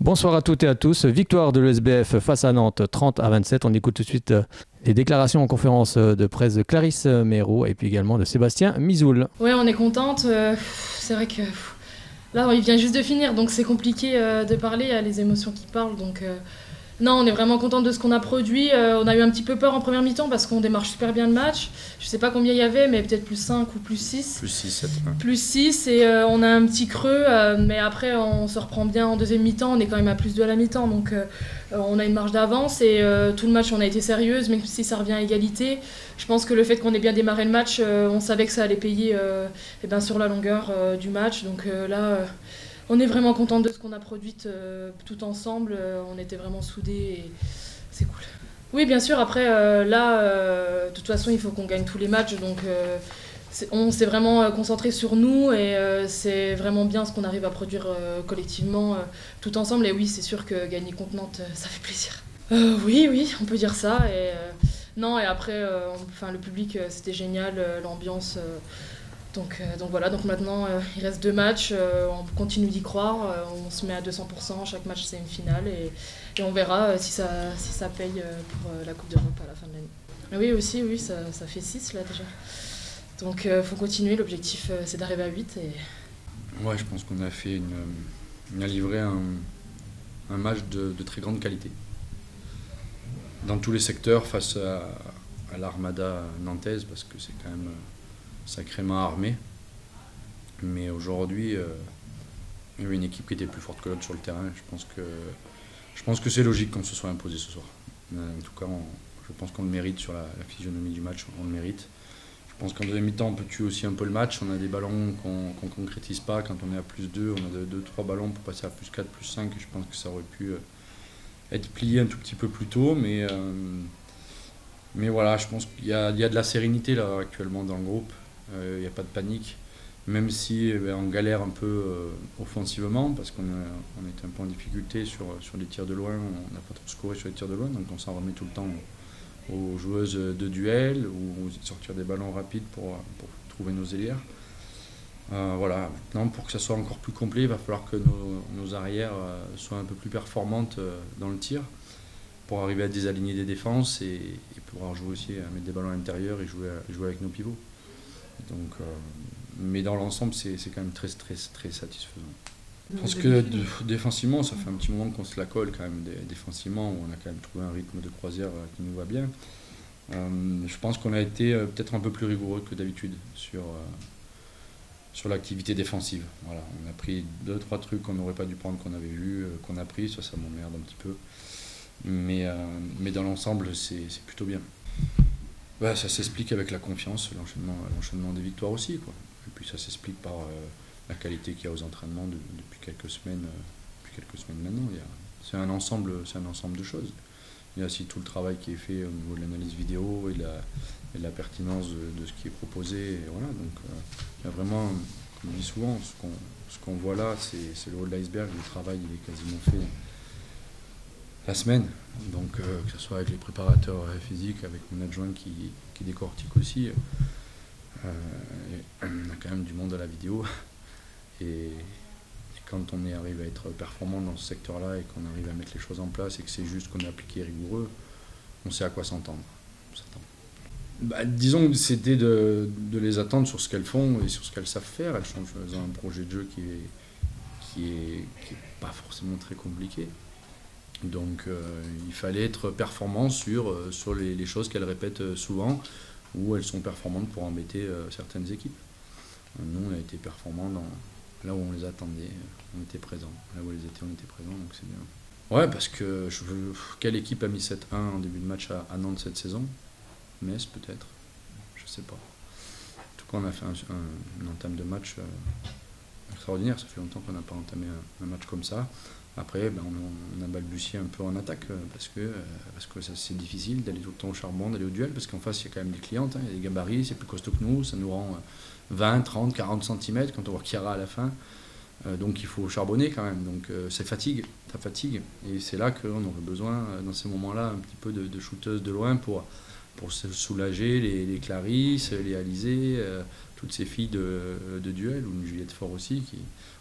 Bonsoir à toutes et à tous. Victoire de l'ESBF face à Nantes 30-27. On écoute tout de suite les déclarations en conférence de presse de Clarisse Méraud et puis également de Sébastien Mizoul. Ouais, on est contente. C'est vrai que là, il vient juste de finir, donc c'est compliqué de parler. Il y a les émotions qui parlent. Donc, non, on est vraiment contente de ce qu'on a produit. On a eu un petit peu peur en première mi-temps parce qu'on démarre super bien le match. Je sais pas combien il y avait, mais peut-être plus 5 ou plus 6. Plus 6, 7. Plus 6 et on a un petit creux, mais après on se reprend bien en deuxième mi-temps. On est quand même à plus 2 à la mi-temps, donc on a une marge d'avance et tout le match on a été sérieuse, même si ça revient à égalité. Je pense que le fait qu'on ait bien démarré le match, on savait que ça allait payer sur la longueur du match. Donc là, on est vraiment contente de ce qu'on a produit tout ensemble. On était vraiment soudés et c'est cool. Oui, bien sûr, après de toute façon il faut qu'on gagne tous les matchs, donc on s'est vraiment concentré sur nous et c'est vraiment bien ce qu'on arrive à produire collectivement tout ensemble. Et oui, c'est sûr que gagner contre Nantes, ça fait plaisir. Oui, on peut dire ça. Non, et après, le public, c'était génial, l'ambiance. Donc voilà, donc maintenant il reste 2 matchs, on continue d'y croire, on se met à 200%, chaque match c'est une finale et on verra si ça paye pour la Coupe d'Europe à la fin de l'année. Oui, aussi, oui, ça fait 6 là déjà. Donc faut continuer, l'objectif c'est d'arriver à 8. Ouais, je pense qu'on a fait on a livré un match de très grande qualité. Dans tous les secteurs face à l'armada nantaise, parce que c'est quand même sacrément armé. Mais aujourd'hui, il y avait une équipe qui était plus forte que l'autre sur le terrain. Je pense que c'est logique qu'on se soit imposé ce soir. En tout cas, je pense qu'on le mérite sur la physionomie du match, on le mérite. Je pense qu'en deuxième mi-temps, on peut tuer aussi un peu le match. On a des ballons qu'on ne concrétise pas. Quand on est à plus 2, on a 2-3 ballons pour passer à plus 4, plus 5. Je pense que ça aurait pu être plié un tout petit peu plus tôt. Mais voilà, je pense qu'il y a de la sérénité là, actuellement dans le groupe. Il n'y a pas de panique. Même si on galère un peu offensivement, parce qu'on était un peu en difficulté sur les tirs de loin. On n'a pas trop scoré sur les tirs de loin, donc on s'en remet tout le temps aux joueuses de duel ou sortir des ballons rapides pour trouver nos ailières. Voilà. Maintenant, pour que ça soit encore plus complet, il va falloir que nos arrières soient un peu plus performantes dans le tir pour arriver à désaligner des défenses et pouvoir jouer aussi à mettre des ballons à l'intérieur et jouer avec nos pivots. Donc, mais dans l'ensemble, c'est quand même très, très, très satisfaisant. Je pense que défensivement, ça fait un petit moment qu'on se la colle quand même. Défensivement, on a quand même trouvé un rythme de croisière qui nous va bien. Je pense qu'on a été peut-être un peu plus rigoureux que d'habitude sur l'activité défensive. Voilà, on a pris 2-3 trucs qu'on n'aurait pas dû prendre, qu'on avait vu, qu'on a pris. Ça m'emmerde un petit peu. Mais dans l'ensemble, c'est plutôt bien. Ouais, ça s'explique avec la confiance, l'enchaînement des victoires aussi, quoi. Et puis ça s'explique par la qualité qu'il y a aux entraînements depuis quelques semaines maintenant. C'est un ensemble de choses. Il y a aussi tout le travail qui est fait au niveau de l'analyse vidéo et de la pertinence de ce qui est proposé. Et voilà, donc il y a vraiment, comme je dis souvent, ce qu'on voit là, c'est le haut de l'iceberg. Le travail il est quasiment fait la semaine, donc que ce soit avec les préparateurs physiques, avec mon adjoint qui décortique aussi, on a quand même du monde à la vidéo et quand on arrive à être performant dans ce secteur-là et qu'on arrive à mettre les choses en place et que c'est juste qu'on est appliqué rigoureux, on sait à quoi s'attendre. Disons que c'était de les attendre sur ce qu'elles font et sur ce qu'elles savent faire. Elles ont un projet de jeu qui est pas forcément très compliqué. Donc il fallait être performant sur les choses qu'elles répètent souvent, où elles sont performantes pour embêter certaines équipes. Nous, on a été performants là où on les attendait, on était présents. Là où elles étaient, on était présents, donc c'est bien. Ouais, parce que quelle équipe a mis 7-1 en début de match à Nantes cette saison? Metz peut-être, je sais pas. En tout cas, on a fait une entame de match extraordinaire. Ça fait longtemps qu'on n'a pas entamé un match comme ça. Après, on a balbutié un peu en attaque parce que ça, c'est difficile d'aller tout le temps au charbon, d'aller au duel, parce qu'en face, il y a quand même des clientes, il y a des gabarits, c'est plus costaud que nous, ça nous rend 20, 30, 40 cm quand on voit Chiara à la fin. Donc il faut charbonner quand même, donc ça fatigue. Et c'est là qu'on aurait besoin, dans ces moments-là, un petit peu de shooteuses de loin pour se soulager, les Clarisse, les Alizé, toutes ces filles de duel, ou une Juliette Faure aussi,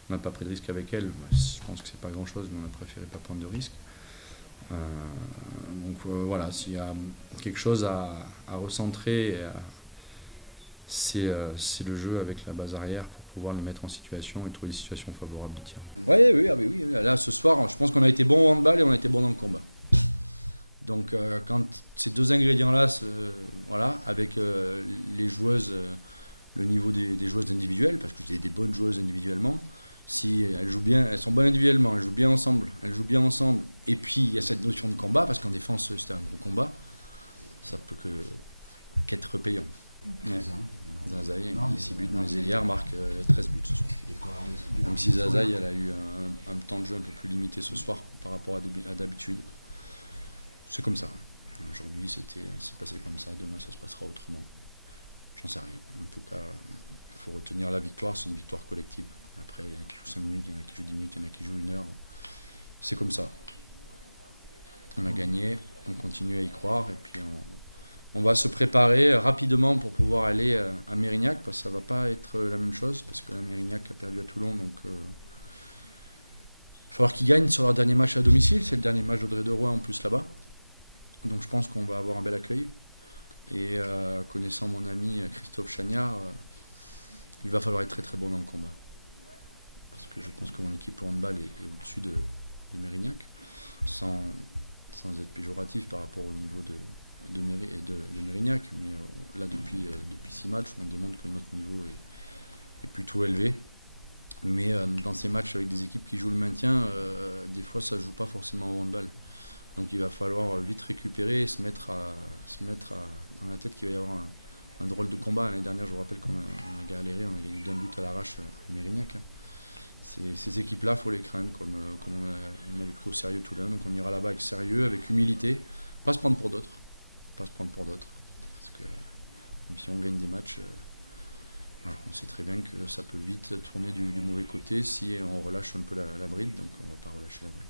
On n'a pas pris de risque avec elle. Je pense que c'est pas grand-chose, mais on a préféré pas prendre de risque. Donc voilà, s'il y a quelque chose à recentrer, c'est le jeu avec la base arrière pour pouvoir les mettre en situation et trouver des situations favorables de tir. Oui. Là, ce soir, je pense qu'on a été bon au handball et on a été bon dans le combat. Donc quand ces deux ingrédients-là, voilà, avec les joueuses, le niveau des joueuses individuelles, parce que j'ai des bonnes joueuses individuellement, si elles jouent bien, elles sont bonnes individuellement, elles jouent bien ensemble, et puis il y a cette notion de combat, parce qu'en défense c'était un gros combat, ça peut qu'être payant. Zazaï, 6 buts, mais Zélière marque 13 buts ce soir. Même si Zazaï, elle a eu un temps de jeu un peu plus limité ce soir par rapport à d'habitude. C'est comme ça. Aujourd'hui c'est passé comme ça, demain ça se passera autrement. J'en sais rien. En tout cas, il faut retenir la victoire, c'est une victoire collective. Après, il y en a qui jouent 5 minutes, il y en a qui jouent 10 minutes, il y en a qui jouent 1 heure. C'est comme ça. On a gagné, on continue à y croire, et puis on va se préparer rapidement pour pouvoir aller à Mérignac, parce que ça ne va pas être la même chose, parce que la Mérignac a perdu à Toulon, donc il va falloir qu'ils gagnent sur leur dernier match à domicile. C'est le dernier match d'Audrey de Rouen en plus là-bas. Donc je pense qu'on va avoir un bel accueil. Et connaissant mon ami Christophe Chagnard, il va falloir être très très bon dans le combat. Parce que je pense que mon équipe au handball est au-dessus de Mérignac, sans être péjoratif par rapport au niveau de Mérignac. Mais là, depuis 6 matchs, on démontre que notre niveau est plutôt élevé. Mais dans ces matchs avec des équipes qui jouent le maintien, des fois ça ne joue pas forcément au handball. Donc il va falloir vite récupérer et se mettre dans la tête qu'il va y avoir un drôle de combat. L'année dernière, je vous rappelle qu'on a galéré, on a gagné d'un but à l'arrache à Mérignac. Ces équipes-là, il faut les craindre, comme on avait pris au sérieux tout l'un. Donc on ira là-bas avec sérieux, avec humilité, pas se prendre pour d'autres. Parce que même si on gagne des matchs, on sait très bien que ça peut vite tourner du mauvais côté si on relâche un peu la bride. Donc on ne va pas relâcher la bride.